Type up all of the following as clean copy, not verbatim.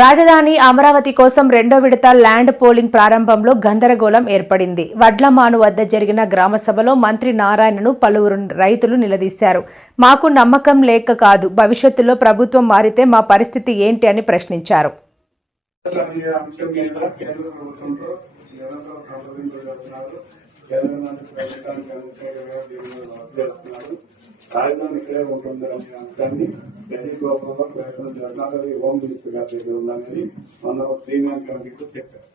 రాజధాని అమరావతి కోసం రెండో విడత ల్యాండ్ పోలింగ్ ప్రారంభంలో గందరగోళం ఏర్పడింది. వడ్లమాను వద్ద జరిగిన గ్రామ సభలో మంత్రి నారాయణను పలువురు రైతులు నిలదీశారు. మాకు నమ్మకం లేక కాదు, భవిష్యత్తులో ప్రభుత్వం మారితే మా పరిస్థితి ఏంటి అని ప్రశ్నించారు. రాజధాని ఇక్కడే ఉంటుందని అంశాన్ని ఢిల్లీ గోపాల్లో ప్రయత్నం చేస్తున్నారు. హోమ్ మినిస్టర్ గారి దగ్గర ఉందని మొన్న ఒక శ్రీమాన్ కమిటీతో చెప్పారు.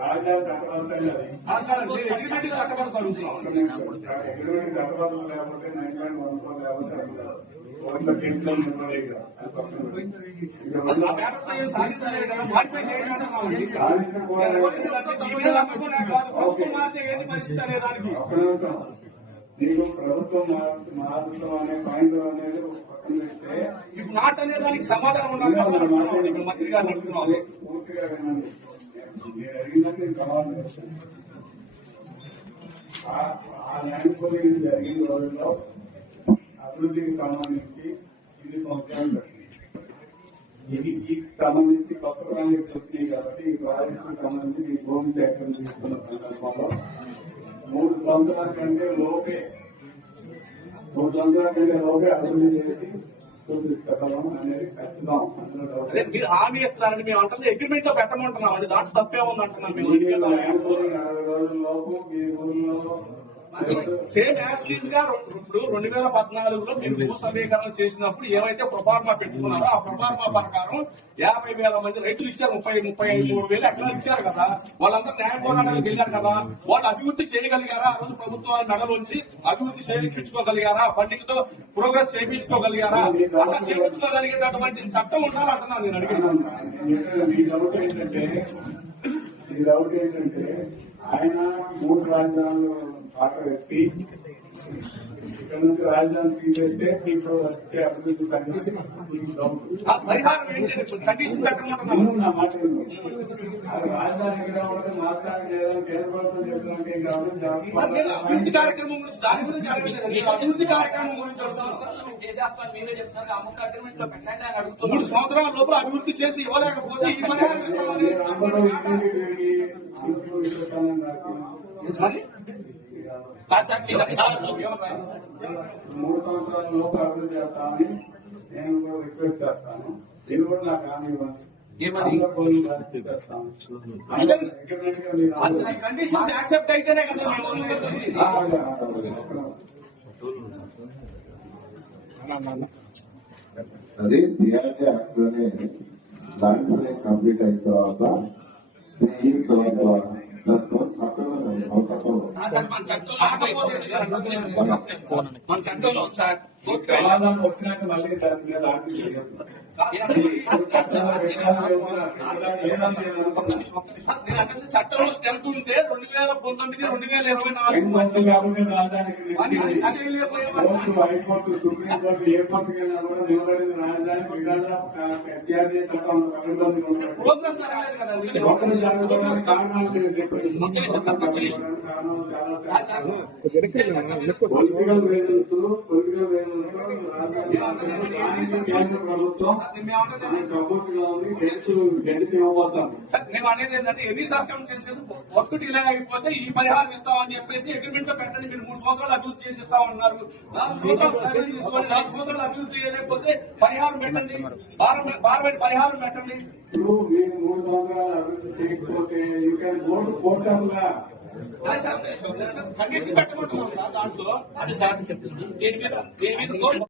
రాజధాని కట్టబాటు లేకపోతే నైన్లాండ్ వంశం లేకపోతే ఓట్ల కేంద్రం నీకు ప్రభుత్వం మారుతాం అనే పాయింట్ అనేది పక్కన పెడితే నాట్ అనే దానికి సమాధానం ఉండాలి కదా మంత్రి గారు అంటున్నారు. పూర్తిగా వినండి, మీరు అడిగినట్టు కావాలి. ఆ ల్యాండ్ పోలింగ్ జరిగిన రోజుల్లో అభివృద్ధికి సంబంధించి ఇది సంవత్సరాలు పెట్టింది. ఇది ఈ సంబంధించి కొత్త ప్రాజెక్ట్స్ వచ్చినాయి కాబట్టి ఈ ప్రాజెక్టుకి సంబంధించి ఈ భూమి సేకరణ తీసుకున్న సందర్భంలో 3 సంవత్సరాల కంటే లోపే అభివృద్ధి చేసి చూపిస్తాం అనేది ఖచ్చితం. మీరు హామీ ఇస్తున్నారని మేము అంటే అగ్రిమెంట్ లో పెట్టమంటున్నాం. అది దాంట్లో తప్పే ఉంది అంటున్నాం. 60 రోజుల్లోపు మీ ఊళ్ళో సేమ్ యాజ్ గా ఇప్పుడు 2014లో మీరు భూ సమీకరణ చేసినప్పుడు ఏవైతే ప్రొఫార్మా పెట్టుకున్నారో ఆ ప్రొఫార్మా ప్రకారం 50,000 మంది రైతులు ఇచ్చారు. 33,000 ఎకరాలు ఇచ్చారు కదా. వాళ్ళందరూ న్యాయ పోరాటాలకు వెళ్ళారు కదా. వాళ్ళు అభివృద్ధి చేయగలిగారా? ఆ రోజు ప్రభుత్వాన్ని మెడలోంచి అభివృద్ధి చేయించుకోగలిగారా? పండిట్ తో ప్రోగ్రెస్ చేయించుకోగలిగారా? అట్లా చేయించుకోగలిగేటటువంటి చట్టం ఉండాలంటున్నాను నేను అడిగాను. ఈ డౌట్ ఏంటంటే ఆయన 3 రాజధానులు పాట పెట్టి ఇక్కడ నుంచి రాజధాని తీసేస్తే ఇప్పుడు వచ్చే అభివృద్ధి నా మాట రాజధాని ఎక్కడ ఉండదు, మాట్లాడి కేంద్ర ప్రభుత్వం చేస్తున్నట్టు అభివృద్ధి కార్యక్రమం గురించి దాని గురించి అభివృద్ధి కార్యక్రమం గురించి 3 సంవత్సరాల లోపల అభివృద్ధి చేసి ఇవ్వలేకపోతే ఈ పరిహారం 3 సంవత్సరాల లోపు అభివృద్ధి చేస్తామని నేను కూడా రిక్వెస్ట్ చేస్తాను. ఇది కూడా నాకు హామీ ఇవ్వండి. కండిషన్స్ యాక్సెప్ట్ అయితేనే కదా. అది సిఆర్టీ యాక్ట్ లోనే దాంట్లోనే కంప్లీట్ అయిన తర్వాత వచ్చినాక మళ్ళీ దాని మీద చట్టంలో స్ట్రెంత్ ఉంటే 2019, 2020 హైకోర్టు, సుప్రీంకోర్టు ఏ కోర్టుకి వెళ్ళినా కూడా నిలబడింది రాజధాని ప్రోగ్రెస్ ప్రభుత్వం మేము అనేది ఏంటంటే ఎనీ సర్కమ్స్టెన్సెస్ వర్క్ డిలే అయిపోతే ఈ పరిహారం ఇస్తామని చెప్పేసి అగ్రిమెంట్ లో పెట్టండి. మీరు 3 సంవత్సరాలు అభివృద్ధి చేసి ఇస్తామన్నారు. 4 సంవత్సరాలు తీసుకొని 4 సంవత్సరాలు అభివృద్ధి చేయలేకపోతే పరిహారం పెట్టండి, పరిహారం పెట్టండి. 3 సంవత్సరాలు అభివృద్ధి చేయకపోతే కండిషన్ పెట్టమంటున్నాం సార్. దాంట్లో అది సార్ దీని మీద